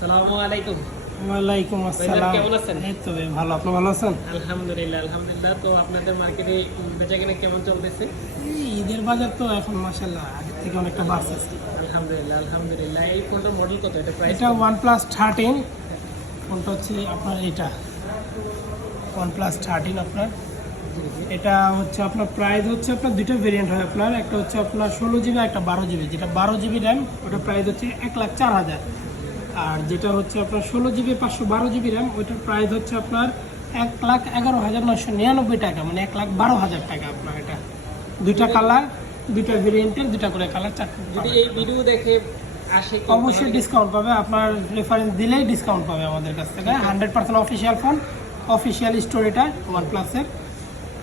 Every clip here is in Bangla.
আসসালামু আলাইকুম। ওয়ালাইকুম আসসালাম। কেমন আছেন? এই তো ভালো, আপনি ভালো আছেন? আলহামদুলিল্লাহ। তো আপনাদের মার্কেটে বেচাকেনা কেমন চলতেছে? এই ঈদের বাজার তো এখন মাশাআল্লাহ আগের থেকে অনেকটা বাড়ছে। আলহামদুলিল্লাহ। এই ফোনটার মডেল কত? এটা প্রাইস? এটা OnePlus 13 ফোনটা হচ্ছে আপনার এটা OnePlus 13 আপনার। এটা হচ্ছে আপনার প্রাইস হচ্ছে আপনার দুটো ভেরিয়েন্ট হয় আপনার, একটা হচ্ছে আপনার 16GB, একটা 12GB। যেটা 12GB র্যাম ওটা প্রাইস হচ্ছে 1,04,000। আর যেটা হচ্ছে আপনার 16GB 512GB র্যাম ওইটার প্রাইস হচ্ছে আপনার 1,11,999 টাকা, মানে 1,12,000 টাকা আপনার। এটা দুইটা কালার, দুইটা ভেরিয়েন্টের দুইটা করে কালার, চারটে। যদি এই ভিডিও দেখে আসে অবশ্যই ডিসকাউন্ট পাবে, আপনার রেফারেন্স দিলেই ডিসকাউন্ট পাবে আমাদের কাছ থেকে। 100% অফিসিয়াল ফোন, অফিসিয়াল স্টোরিটা OnePlus-এর।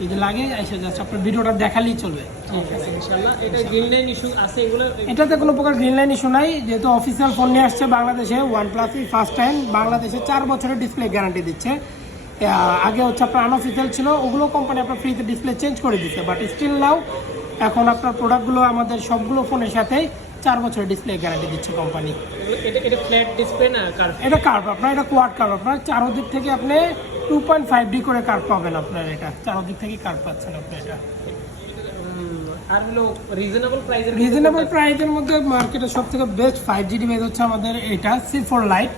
যদি লাগে এসে যাচ্ছে, আপনার ভিডিওটা দেখালেই চলবে। ঠিক আছে ইনশাআল্লাহ। এটা গ্রিন লাইন ইস্যু আছে এগুলো? এটাতে কোনো প্রকার গ্রিন লাইন ইস্যু নাই, যেহেতু অফিসিয়াল ফোন নিয়ে আসছে বাংলাদেশে। OnePlus ফার্স্ট টাইম বাংলাদেশে 4 বছরের ডিসপ্লে গ্যারান্টি দিচ্ছে। আগে হচ্ছে আপনার আনঅফিসিয়াল ছিল, ওগুলো কোম্পানি আপনার ফ্রিতে ডিসপ্লে চেঞ্জ করে দিচ্ছে, বাট স্টিল নাও এখন আপনার প্রোডাক্টগুলো আমাদের সবগুলো ফোনের সাথেই 4 বছরের ডিসপ্লে গ্যারান্টি দিচ্ছে কোম্পানি। এটা ফ্ল্যাট ডিসপ্লে না কার্ভ? এটা কার্ভ আপনার, এটা কোয়াড কার্ভ আপনার। চারোদিক থেকে আপনি 2.5D করে কার্ভ পাবেন আপনার। এটা চারোদিক থেকে কার্ভ পাচ্ছেন আপনি। এটা আর হলো রিজনেবল প্রাইসের মধ্যে মার্কেটে সবথেকে বেস্ট 5G ডিভাইস হচ্ছে আমাদের এটা C4 Lite।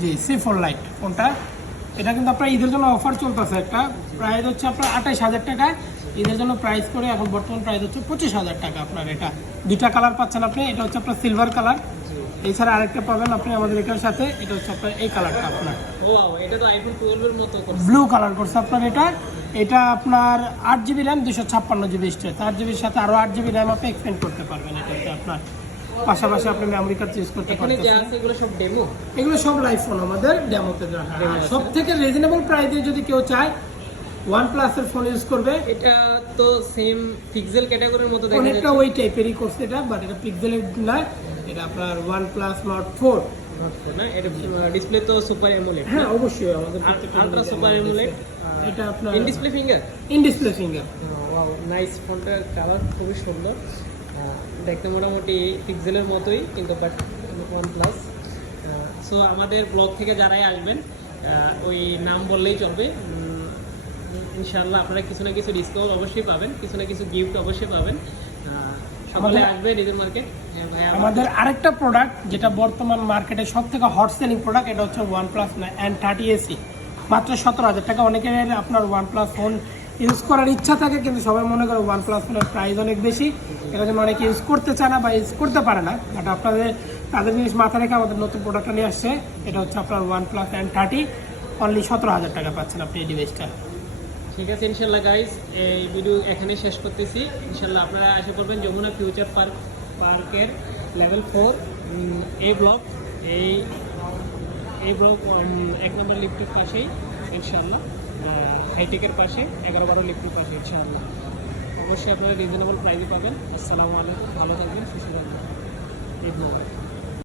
জি, C4 Lite ফোনটা। এটা কিন্তু আপনার ঈদের জন্য অফার চলতেছে। একটা প্রাইস হচ্ছে আপনার 28,000 টাকা ঈদের জন্য প্রাইস করে, এখন বর্তমান প্রাইস হচ্ছে 25,000 টাকা আপনার। এটা দুইটা কালার পাচ্ছেন আপনি, এটা হচ্ছে আপনার সিলভার কালার, এছাড়া আরেকটা পাবেন আপনি আমাদের এটার সাথে, এটা হচ্ছে আপনার এই কালারটা আপনার। ওয়াও, এটা তো আইফোন 12 এর মতো করছে। ব্লু কালার করছে আপনার এটা। এটা আপনার 8GB র্যাম, 256GB স্টোরেজ। 8GBর সাথে আরো 8GB র্যাম আপনি এক্সটেন্ড করতে পারবেন এটাতে আপনার। পাশাপাশি আপনি মেমরি কার্ড ইউজ করতে এখানে পারবেন। যা আছে এগুলো সব ডেমো? এগুলো সব লাইভ ফোন আমাদের ডেমোতে রাখা। সব থেকে রিজনেবল প্রাইসে যদি কেউ চায় OnePlus এর ফোন ইউজ করবে, এটা তো সেম পিক্সেল ক্যাটাগরির মতো দেখা অনেকটা যাচ্ছে। ওই টাইপেরই করছে এটা, বাট এটা পিক্সেলের না। এটা আপনার OnePlus Nord 4 না, এটা ডিসপ্লে তো সুপার অ্যামোলেড। হ্যাঁ অবশ্যই আমাদের আলট্রা সুপার অ্যামোলেড। এটা আপনার in display finger. In display finger. Wow, nice. ফোনটার কালার খুবই সুন্দর, দেখতে মোটামুটি পিক্সেলের মতোই, কিন্তু বাট OnePlus। সো আমাদের ব্লগ থেকে যারাই আসবেন ওই নাম বললেই চলবে। ইনশাআল্লাহ আপনারা কিছু না কিছু ডিসকাউন্ট অবশ্যই পাবেন, কিছু না কিছু গিফট অবশ্যই পাবেন। সকলে আসবেন ঈদের মার্কেট। আমাদের আরেকটা প্রোডাক্ট যেটা বর্তমান মার্কেটে সব থেকে হট সেলিং প্রোডাক্ট, এটা হচ্ছে OnePlus N30 AC, মাত্র 17,000 টাকা। অনেকের আপনার OnePlus ফোন ইউজ করার ইচ্ছা থাকে, কিন্তু সবাই মনে করে OnePlus ফোনের প্রাইস অনেক বেশি, এটা জন্য অনেকে ইউজ করতে চায় না বা ইউজ করতে পারে না। বাট তাদের জিনিস মাথা রেখে আমাদের নতুন প্রোডাক্টটা নিয়ে আসছে। এটা হচ্ছে আপনার OnePlus N30, অনলি 17,000 টাকা পাচ্ছেন আপনি এই ডিভাইসটা। ঠিক আছে ইনশাল্লাহ গাইস, এই ভিডিও এখানে শেষ করতেছি। ইনশাল্লাহ আপনারা আশা করবেন যমুনা ফিউচার পার্কের লেভেল 4 এই ব্লক 1 নম্বর লিফটের পাশেই ইনশাল্লাহ, হাইটেকের পাশে 11-12 লিফটের পাশে ইনশাআল্লাহ। অবশ্যই আপনারা রিজনেবল প্রাইসে পাবেন। আসসালামু আলাইকুম, ভালো থাকবেন, সুস্থ থাকবেন। ঈদ মোবারক।